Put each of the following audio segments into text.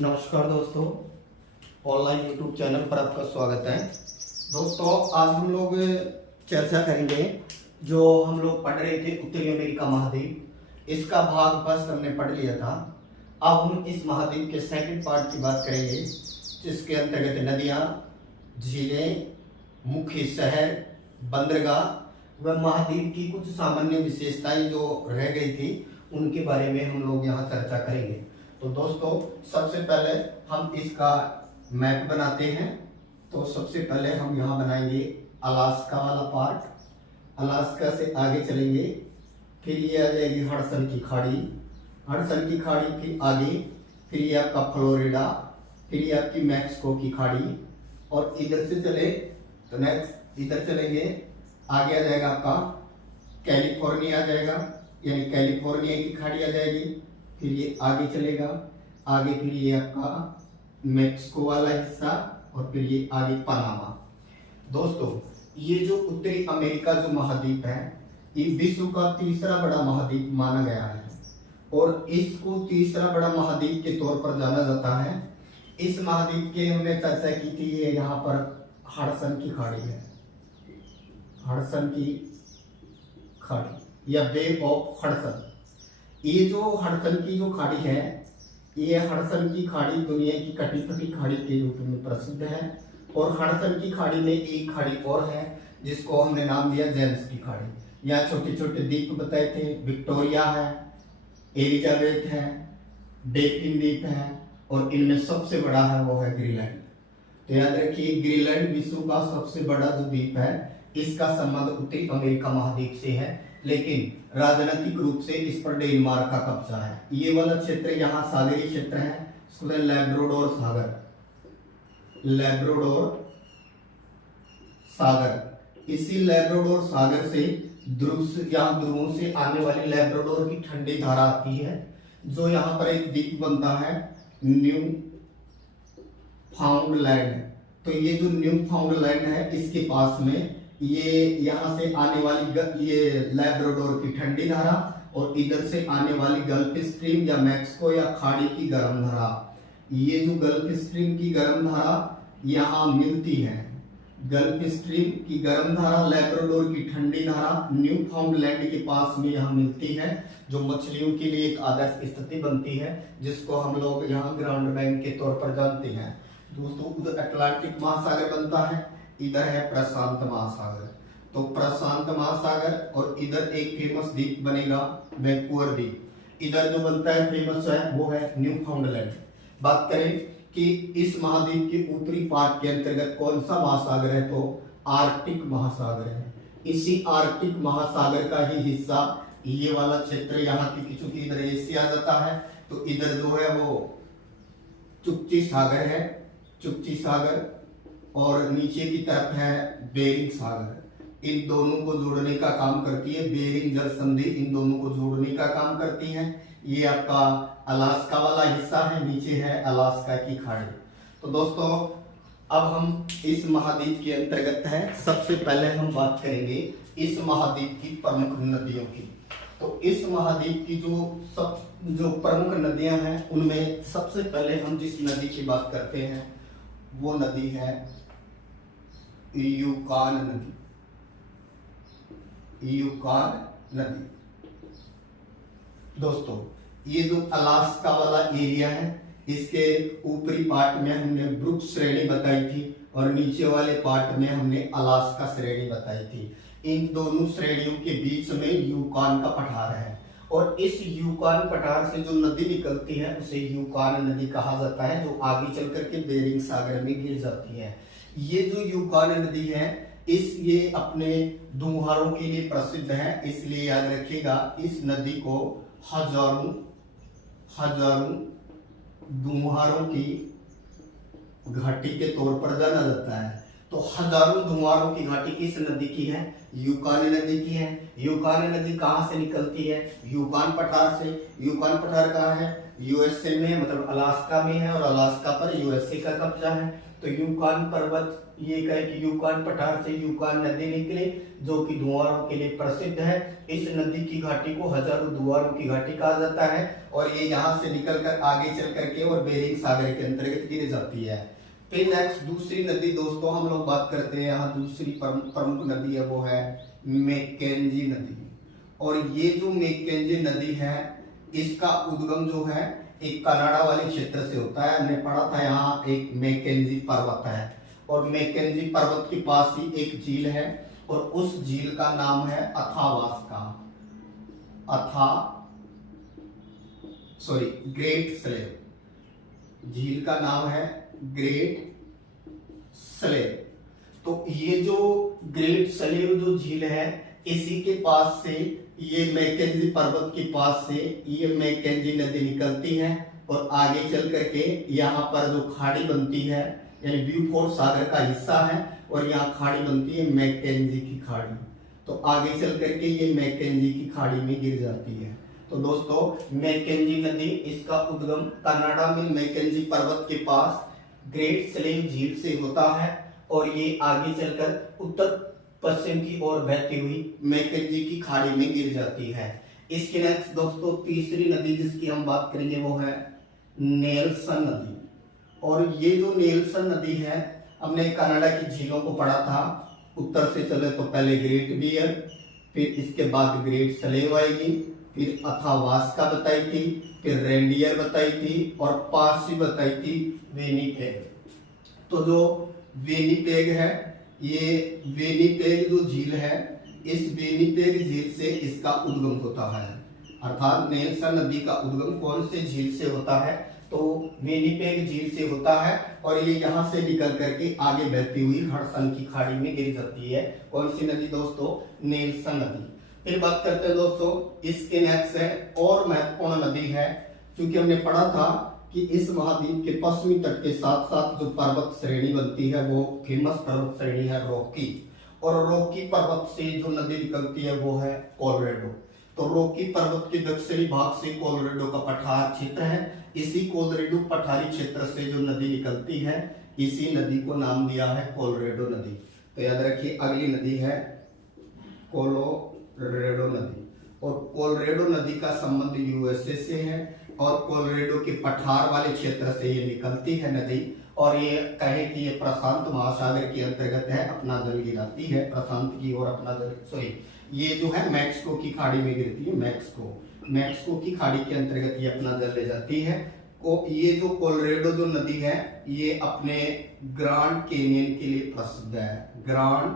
नमस्कार दोस्तों, online YouTube channel पर आपका स्वागत है। दोस्तों, आज हम लोग चर्चा करेंगे जो हम लोग पढ़ रहे थे उत्तरी अमेरिका महाद्वीप, इसका भाग फर्स्ट हमने पढ़ लिया था। अब हम इस महाद्वीप के सेकंड पार्ट की बात करेंगे, जिसके अंतर्गत नदियाँ, झीलें, मुख्य शहर, बंदरगाह व महाद्वीप की कुछ सामान्य विशेषताएं जो रह गई थी उनके बारे में हम लोग यहाँ चर्चा करेंगे। तो दोस्तों, सबसे पहले हम इसका मैप बनाते हैं। तो सबसे पहले हम यहाँ बनाएंगे अलास्का वाला पार्ट। अलास्का से आगे चलेंगे, फिर ये आ जाएगी हडसन की खाड़ी, हडसन की खाड़ी फिर आगे, फिर ये आपका फ्लोरिडा, फिर ये आपकी मैक्सिको की खाड़ी, और इधर से चले तो नेक्स्ट इधर चलेंगे, आगे आ जाएगा आपका कैलिफोर्निया आ जाएगा, यानी कैलिफोर्निया की खाड़ी आ जाएगी। फिर ये आगे चलेगा, आगे फिर ये आपका मैक्सिको वाला हिस्सा, और फिर ये आगे पनामा। दोस्तों, ये जो उत्तरी अमेरिका जो महाद्वीप है, ये विश्व का तीसरा बड़ा महाद्वीप माना गया है, और इसको तीसरा बड़ा महाद्वीप के तौर पर जाना जाता है। इस महाद्वीप की हमने चर्चा की थी, ये यहाँ पर हडसन की खाड़ी है, हडसन की खाड़ी या बे ऑफ हडसन। ये जो हडसन की जो खाड़ी है, ये हडसन की खाड़ी दुनिया की कटी फटी खाड़ी के रूप में प्रसिद्ध है। और हडसन की खाड़ी में एक खाड़ी और है जिसको हमने नाम दिया जेम्स की खाड़ी। यहाँ छोटे छोटे द्वीप बताए थे, विक्टोरिया है, एलिजाबेथ है, डेफिन द्वीप है, और इनमें सबसे बड़ा है वो है ग्रीनलैंड। तो याद रखिए, ग्रीनलैंड विश्व का सबसे बड़ा जो द्वीप है, इसका संबंध उत्तरी अमेरिका महाद्वीप से है, लेकिन राजनीतिक रूप से इस पर डेनमार्क का कब्जा है। ये वाला क्षेत्र यहाँ सागरीय क्षेत्र है, इसको लैब्राडोर सागर, लैब्राडोर सागर। इसी लैब्राडोर सागर से यहाँ ध्रुवों से आने वाली लैब्राडोर की ठंडी धारा आती है, जो यहाँ पर एक द्वीप बनता है न्यू फाउंडलैंड। तो ये जो न्यू फाउंडलैंड है, इसके पास में ये यहाँ से आने वाली ये लैब्राडोर की ठंडी धारा, और इधर से आने वाली गल्फ स्ट्रीम या मैक्सिको या खाड़ी की गर्म धारा, ये जो गल्फ स्ट्रीम की गर्म धारा यहाँ मिलती है, गल्फ स्ट्रीम की गर्म धारा लैब्राडोर की ठंडी धारा न्यू फाउंडलैंड के पास में यहाँ मिलती है, जो मछलियों के लिए एक आदर्श स्थिति बनती है, जिसको हम लोग यहाँ ग्राउंड बैंक के तौर पर जानते हैं। दोस्तों, उधर अटलांटिक महासागर बनता है, इधर है प्रशांत महासागर। तो प्रशांत महासागर, और इधर एक फेमस द्वीप बनेगा वैंकूवर द्वीप। इधर जो बनता है फेमस है वो है न्यू फाउंडलैंड। बात करें कि इस महाद्वीप के उत्तरी पार्ट के अंतर्गत कौन सा महासागर है, तो आर्कटिक महासागर है। इसी आर्कटिक महासागर का ही हिस्सा ये वाला क्षेत्र यहाँ की, चूंकि इधर एशिया आ जाता है, तो इधर जो है वो चुक्ची सागर है, चुक्ची सागर, और नीचे की तरफ है बेरिंग सागर। इन दोनों को जोड़ने का काम करती है बेरिंग जल संधि, इन दोनों को जोड़ने का काम करती है। ये आपका अलास्का वाला हिस्सा है, नीचे है अलास्का की खाड़ी। तो दोस्तों, अब हम इस महाद्वीप के अंतर्गत है, सबसे पहले हम बात करेंगे इस महाद्वीप की प्रमुख नदियों की। तो इस महाद्वीप की जो प्रमुख नदियां हैं, उनमें सबसे पहले हम जिस नदी की बात करते हैं वो नदी है यूकान नदी, यूकान नदी। दोस्तों, ये जो अलास्का वाला एरिया है, इसके ऊपरी पार्ट में हमने ब्रुक श्रेणी बताई थी, और नीचे वाले पार्ट में हमने अलास्का श्रेणी बताई थी। इन दोनों श्रेणियों के बीच में यूकान का पठार है, और इस यूकान पठार से जो नदी निकलती है उसे यूकान नदी कहा जाता है, जो आगे चल करके बेरिंग सागर में गिर जाती है। ये जो यूकान नदी है, ये अपने धुआरों के लिए प्रसिद्ध है, इसलिए याद रखिएगा इस नदी को हजारों धुआरों की घाटी के तौर पर जाना जाता है। तो हजारों धुआरों की घाटी किस नदी की है? यूकान नदी की है। यूकान नदी कहाँ से निकलती है? यूकान पठार से। यूकान पठार कहाँ है? यूएसए में, मतलब अलास्का में है, और अलास्का पर यूएसए का कब्जा है। तो तो यूकान पर्वत, ये कहे कि यूकान पठार से यूकान नदी निकले जो कि धुआरों के लिए प्रसिद्ध है। इस नदी की घाटी को हजारों धुआरों की घाटी कहा जाता है और ये यहाँ से निकलकर आगे चल करके और बेरिंग सागर के अंतर्गत गिर जाती है। फिर नेक्स्ट दूसरी नदी दोस्तों हम लोग बात करते हैं, यहाँ दूसरी प्रमुख नदी है वो है मैकेंजी नदी। और ये जो मैकेंजी नदी है इसका उद्गम जो है एक कनाडा वाले क्षेत्र से होता है। हमने पढ़ा था यहाँ एक मैकेंजी पर्वत है और मैकेंजी पर्वत के पास ही एक झील है और उस झील का नाम है ग्रेट स्लेव। झील का नाम है ग्रेट स्लेव। तो ये जो ग्रेट स्लेव जो झील है इसी के पास से, ये मैकेंजी पर्वत के पास से ये मैकेंजी नदी निकलती है और आगे चल करके यहाँ पर जो खाड़ी बनती है यानी ब्यूफोर्ड सागर का हिस्सा है और यहाँ खाड़ी बनती है मैकेंजी की खाड़ी। तो आगे चल करके ये मैकेंजी की खाड़ी में गिर जाती है। तो दोस्तों मैकेंजी नदी इसका उद्गम कनाडा में मैकेंजी पर्वत के पास ग्रेट स्लेव झील से होता है और ये आगे चलकर उत्तर पश्चिम की ओर बहती हुई मैकेंजी की खाड़ी में गिर जाती है। इसके नेक्स्ट दोस्तों तीसरी नदी जिसकी हम बात करेंगे वो है नेल्सन नदी। और ये जो नेल्सन नदी है हमने कनाडा की झीलों को पढ़ा था। उत्तर से चले तो पहले ग्रेट बियर, फिर इसके बाद ग्रेट स्लेव आएगी, फिर अथावास्का बताई थी, फिर रेंडियर बताई थी और पारसी बताई थी विनिपेग। तो जो विनिपेग है, ये विनिपेग जो झील है इस विनिपेग झील से इसका उद्गम होता है। अर्थात नेल्सन नदी का उद्गम कौन से झील से होता है? तो विनिपेग झील से होता है और ये यहाँ से निकल करके आगे बहती हुई हडसन की खाड़ी में गिर जाती है। कौन सी नदी दोस्तों? नेल्सन नदी। फिर बात करते हैं दोस्तों इसके नेक्स्ट है और महत्वपूर्ण नदी है, क्योंकि हमने पढ़ा था कि इस महाद्वीप के पश्चिमी तट के साथ साथ जो पर्वत श्रेणी बनती है वो फेमस पर्वत श्रेणी है रॉकी। और रॉकी पर्वत से जो नदी निकलती है वो है कोलोराडो। तो रॉकी पर्वत के दक्षिणी भाग से कोलोराडो का पठार क्षेत्र है। इसी कोलोराडो पठारी क्षेत्र से जो नदी निकलती है इसी नदी को नाम दिया है कोलोराडो नदी। तो याद रखिए अगली नदी है कोलोराडो नदी। और कोलोराडो नदी का संबंध यूएसए से है और कोलोराडो के पठार वाले क्षेत्र से ये निकलती है नदी। और ये कहे कि ये प्रशांत महासागर के अंतर्गत है, अपना जल गिराती है प्रशांत की ओर अपना जल, ये जो है मैक्सिको की खाड़ी में गिरती है। मैक्सिको की खाड़ी के अंतर्गत ये अपना जल ले जाती है। ये जो कोलोराडो जो नदी है ये अपने ग्रांड कैनियन के लिए प्रसिद्ध है। ग्रांड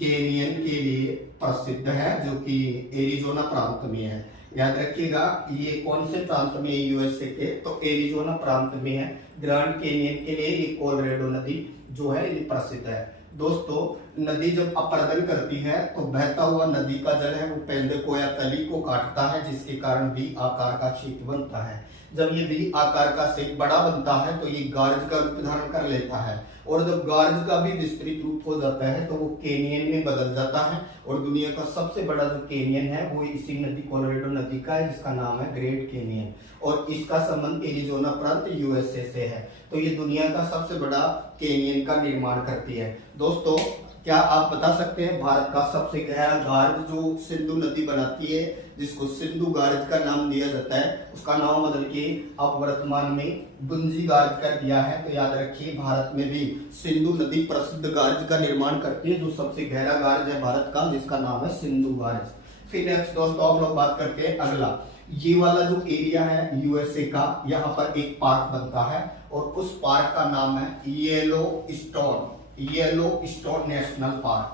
कैनियन के लिए प्रसिद्ध है जो कि एरिजोना प्रांत में है। याद रखिएगा ये कौन से प्रांत में है? यूएसए के, तो एरिजोना प्रांत में है। ग्रांड कैनियन के लिए ये कोलोराडो नदी जो है ये प्रसिद्ध है। दोस्तों नदी जब अपरदन करती है तो बहता हुआ नदी का जल है वो पेंदको या तली को काटता है, जिसके कारण वी आकार का क्षेत्र बनता है। जब ये वी आकार का शेप बड़ा बनता है तो ये गार्ज का रूप धारण कर लेता है और जब गार्ज का भी विस्तृत रूप हो जाता है तो वो कैनियन में बदल जाता है। और दुनिया का सबसे बड़ा जो कैनियन है वो इसी नदी कोलोराडो नदी का है जिसका नाम है ग्रेट कैनियन और इसका संबंध एरिजोना प्रांत यूएसए से है। तो ये दुनिया का सबसे बड़ा कैनियन का निर्माण करती है। दोस्तों क्या आप बता सकते हैं भारत का सबसे गहरा गार्ज जो सिंधु नदी बनाती है जिसको सिंधु गार्ज का नाम दिया जाता है, उसका नाम बदल के अब वर्तमान में बुंजी गार्ज कर दिया है। तो याद रखिए भारत में भी सिंधु नदी प्रसिद्ध गार्ज का निर्माण करती है जो सबसे गहरा गार्ज है भारत का, जिसका नाम है सिंधु गार्ज। फिर नेक्स्ट दोस्तों हम लोग बात करते हैं अगला, ये वाला जो एरिया है यूएसए का, यहाँ पर एक पार्क बनता है और उस पार्क का नाम है येलोस्टोन नेशनल पार्क।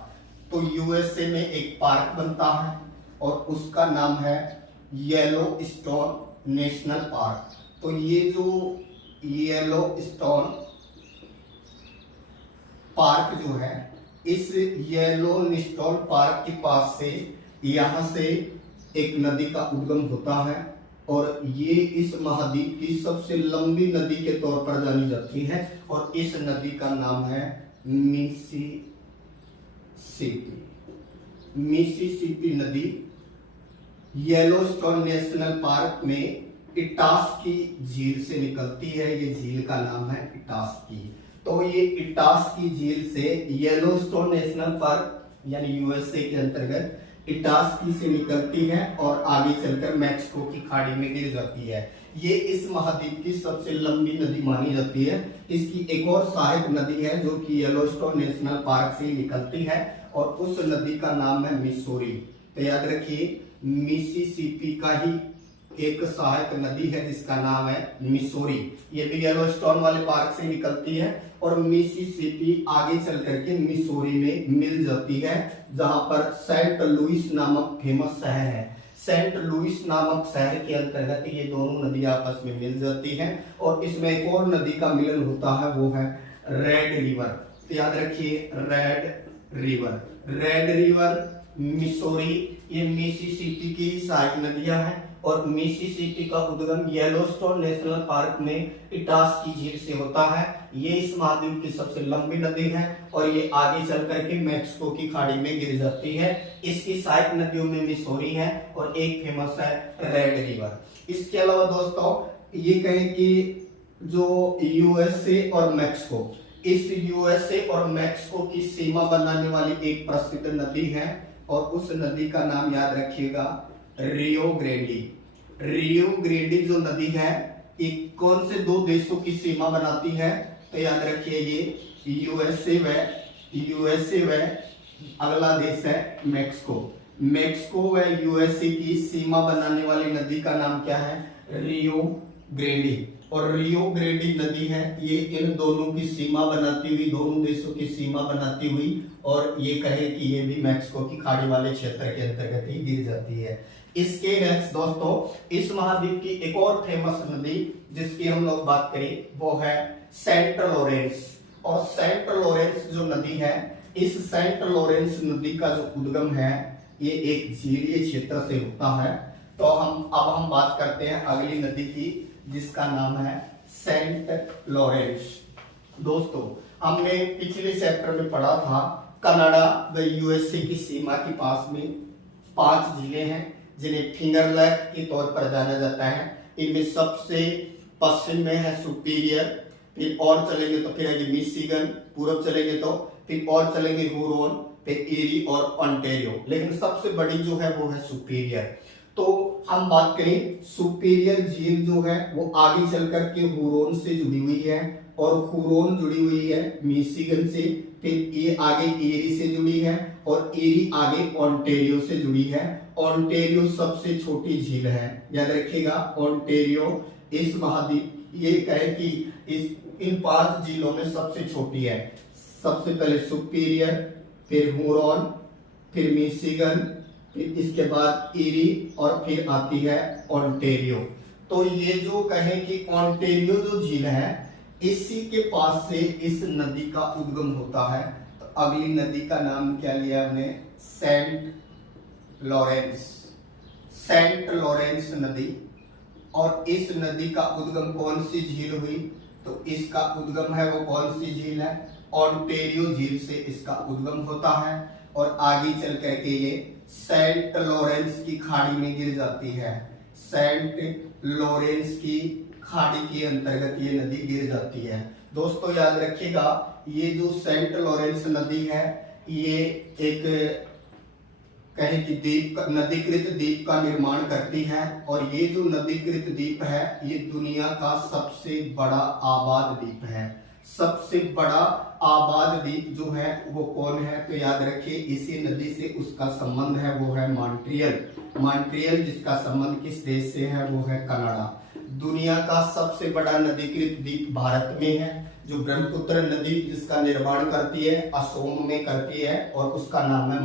तो यूएसए में एक पार्क बनता है और उसका नाम है येलोस्टोन नेशनल पार्क। तो ये जो येलोस्टोन पार्क जो है इस येलोस्टोन पार्क के पास से यहाँ से एक नदी का उद्गम होता है और ये इस महाद्वीप की सबसे लंबी नदी के तौर पर जानी जाती है और इस नदी का नाम है मिसिसिपी नदी येलोस्टोन नेशनल पार्क में इटास्की झील से निकलती है। ये झील का नाम है इटास्की। तो ये इटास्की झील से येलोस्टोन नेशनल पार्क यानी यूएसए के अंतर्गत इटास्की से निकलती है और आगे चलकर मैक्सिको की खाड़ी में गिर जाती है। ये इस महाद्वीप की सबसे लंबी नदी मानी जाती है। इसकी एक और सहायक नदी है जो कि येलोस्टोन नेशनल पार्क से निकलती है और उस नदी का नाम है मिसूरी। तो याद रखिए, मिसिसिपी का ही एक सहायक नदी है जिसका नाम है मिसूरी। ये भी येलोस्टोन वाले पार्क से निकलती है और मिसिसिपी आगे चल करके मिसूरी में मिल जाती है, जहां पर सेंट लुइस नामक फेमस शहर है। सेंट लुइस नामक शहर के अंतर्गत ये दोनों नदी आपस में मिल जाती हैं और इसमें एक और नदी का मिलन होता है, वो है रेड रिवर। तो याद रखिए, रेड रिवर मिसूरी, ये मिसिसिपी की सहायक नदियां हैं और मिसिसिपी का उद्गम येलोस्टोन नेशनल पार्क में इटास्की झील से होता है। ये इस महाद्वीप की सबसे लंबी नदी है और ये आगे चल करके मैक्सिको की खाड़ी में गिर जाती है। इसकी सहायक नदियों में मिसूरी है और एक फेमस है रेड रिवर। इसके अलावा दोस्तों ये कहें कि जो यूएसए और मैक्सिको, इस यूएसए और मैक्सिको की सीमा बनाने वाली एक प्रसिद्ध नदी है और उस नदी का नाम याद रखिएगा, रियो ग्रेंडी। रियो ग्रेंडी जो नदी है ये कौन से दो देशों की सीमा बनाती है? तो याद रखिए, ये यूएसए व अगला देश है मैक्सिको व यूएसए की सीमा बनाने वाली नदी का नाम क्या है? रियो ग्रेंडी। और रियो ग्रेंडी नदी है ये इन दोनों की सीमा बनाती हुई, दोनों देशों की सीमा बनाती हुई, और ये कहे कि ये भी मैक्सिको की खाड़ी वाले क्षेत्र के अंतर्गत ही गिर जाती है। इसके नेक्स्ट दोस्तों, इस महाद्वीप की एक और फेमस नदी जिसकी हम लोग बात करें वो है सेंट लॉरेंस। और सेंट लॉरेंस जो नदी है, इस सेंट लॉरेंस नदी का जो उद्गम है ये एक झीलीय क्षेत्र से होता है। तो हम बात करते हैं अगली नदी की जिसका नाम है सेंट लॉरेंस। दोस्तों हमने पिछले चैप्टर में पढ़ा था कनाडा व यूएसए की सीमा के पास में 5 झीलें हैं जिन्हें फिंगर लैक के तौर पर जाना जाता है। इनमें सबसे पश्चिम में है सुपीरियर, फिर और चलेंगे तो फिर आगे मिशिगन, पूर्व चलेंगे तो फिर और चलेंगे हुरोन, फिर एरी और ओंटारियो, लेकिन सबसे बड़ी जो है वो है सुपीरियर। तो हम बात करें, सुपीरियर झील जो है वो आगे चल करके हुरोन से जुड़ी हुई है और हुरोन जुड़ी हुई है मिशिगन से, फिर ये आगे एरी से जुड़ी है और एरी आगे ओंटारियो से जुड़ी है। ओंटारियो सबसे छोटी झील है, याद रखिएगा, ओंटारियो इस महाद्वीप, ये कहे कि इन 5 झीलों में सबसे छोटी है। सबसे पहले सुपीरियर, फिर हुरोन, फिर मिशिगन, फिर इसके बाद एरी और फिर आती है ओंटारियो। तो ये जो कहे कि ओंटारियो जो झील है इसी के पास से इस नदी का उद्गम होता है। तो अगली नदी का नाम क्या लिया हमने? सेंट लॉरेंस नदी। और इस नदी का उद्गम कौन सी झील हुई? तो इसका उद्गम है वो कौन सी झील है? ओंटारियो झील से इसका उद्गम होता है और आगे चल करके ये सेंट लॉरेंस की खाड़ी में गिर जाती है। सेंट लॉरेंस की खाड़ी के अंतर्गत ये नदी गिर जाती है। दोस्तों याद रखिएगा, ये जो सेंट लॉरेंस नदी है ये एक कहे कि नदीकृत द्वीप का निर्माण करती है और ये जो नदीकृत द्वीप है ये दुनिया का सबसे बड़ा आबाद द्वीप है। सबसे बड़ा आबाद द्वीप जो है वो कौन है? तो याद रखिए, इसी नदी से उसका संबंध है वो है मॉन्ट्रियल, जिसका संबंध किस देश से है? वो है कनाडा। दुनिया का सबसे बड़ा नदीकृत द्वीप भारत में है, जो ब्रह्मपुत्र नदी जिसका निर्माण करती है असोम में करती है और उसका नाम है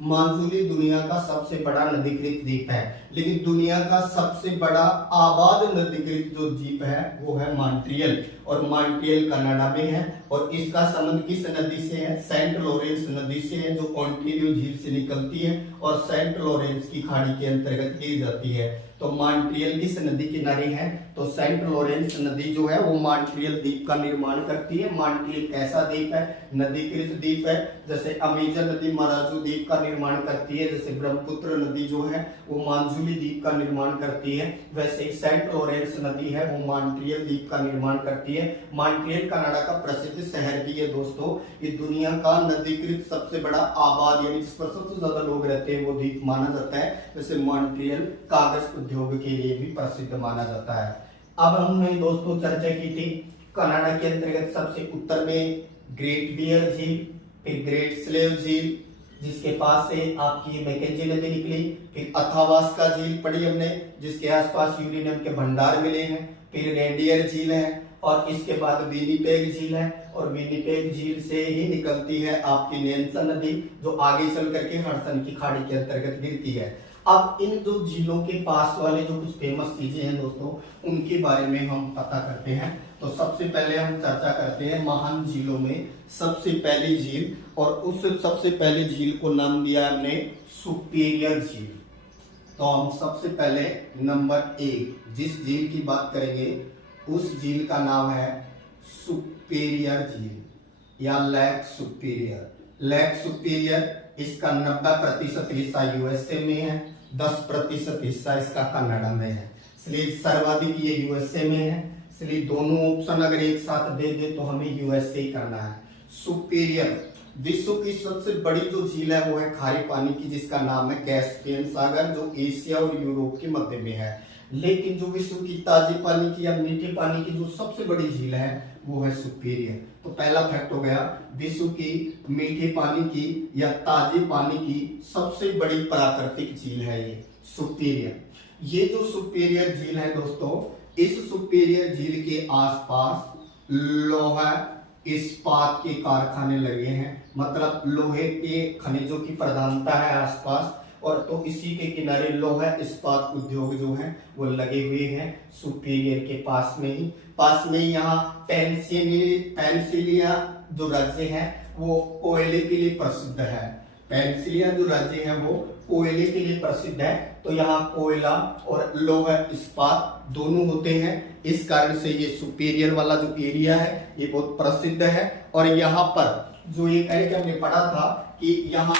मांजुली दुनिया का सबसे बड़ा नदीकृत द्वीप है। लेकिन दुनिया का सबसे बड़ा आबाद नदीकृत जो द्वीप है वो है मॉन्ट्रियल, और मॉन्ट्रियल कनाडा में है और इसका संबंध किस नदी से है? सेंट लॉरेंस नदी से है, जो ओंटारियो झील से निकलती है और सेंट लॉरेंस की खाड़ी के अंतर्गत गिर जाती है। तो मॉन्ट्रियल किस नदी किनारे है, तो सेंट लॉरेंस नदी जो है वो मॉन्ट्रियल द्वीप का निर्माण करती है। मॉन्ट्रियल कैसा द्वीप है, नदीकृत द्वीप है। जैसे अमेजन नदी मराजू द्वीप का निर्माण करती है, जैसे ब्रह्मपुत्र नदी जो है वो मांजुली द्वीप का निर्माण करती है, वैसे सेंट लॉरेंस नदी है वो मॉन्ट्रियल द्वीप का निर्माण करती है। मॉन्ट्रियल कनाडा का प्रसिद्ध शहर भी है दोस्तों। ये दुनिया का नदीकृत सबसे बड़ा आबाद यानी जिस पर सबसे ज्यादा लोग रहते हैं वो द्वीप माना जाता है। जैसे मॉन्ट्रियल कागज उद्योग के लिए भी प्रसिद्ध माना जाता है। अब हमने दोस्तों चर्चा की थी कनाडा के अंतर्गत सबसे उत्तर में ग्रेट बियर झील, फिर ग्रेट स्लेव झील जिसके पास से आपकी मैकेंजी नदी निकली, फिर अथावास्का झील पढ़ी हमने जिसके आसपास यूरेनियम के भंडार मिले हैं, फिर रेडियर झील है और इसके बाद विनिपेग झील है और विनिपेग झील से ही निकलती है आपकी नैन्सन नदी जो आगे चल करके हडसन की खाड़ी के अंतर्गत गिरती है। अब इन दो झीलों के पास वाले जो कुछ फेमस चीजें हैं दोस्तों उनके बारे में हम पता करते हैं। तो सबसे पहले हम चर्चा करते हैं महान झीलों में सबसे पहली झील, और उस सबसे पहली झील को नाम दिया हमने सुपीरियर झील। तो हम सबसे पहले नंबर 1 जिस झील की बात करेंगे उस झील का नाम है सुपीरियर झील या लेक सुपीरियर। लेक सुपीरियर इसका 90% हिस्सा यूएसए में है, 10% हिस्सा इसका कनाडा में है, इसलिए सर्वाधिक ये यूएसए में है। इसलिए दोनों ऑप्शन अगर एक साथ दे दे तो हमें यूएसए ही करना है। सुपीरियर विश्व की सबसे बड़ी जो झील है वो है खारे पानी की जिसका नाम है कैस्पियन सागर जो एशिया और यूरोप के मध्य में है। लेकिन जो विश्व की ताजे पानी की या मीठे पानी की जो सबसे बड़ी झील है वो है सुपीरियर। तो पहला फैक्ट हो गया विश्व की मीठे पानी की या ताजे पानी की सबसे बड़ी प्राकृतिक झील है ये सुपीरियर। ये जो सुपीरियर झील है दोस्तों इस सुपीरियर झील के आसपास लोहा इस्पात के कारखाने लगे हैं, मतलब लोहे के खनिजों की प्रधानता है आसपास, और तो इसी के किनारे लोहा इस्पात उद्योग जो है वो लगे हुए हैं सुपीरियर के पास में ही यहाँ पेंसिलिया जो राज्य है वो कोयले के लिए प्रसिद्ध है। पेंसिलिया जो राज्य है वो कोयले के लिए प्रसिद्ध है, तो यहाँ कोयला और लोहा इस्पात दोनों होते हैं। इस कारण से ये सुपीरियर वाला जो एरिया है ये बहुत प्रसिद्ध है। और यहाँ पर जो एक हमने पढ़ा था कि यहाँ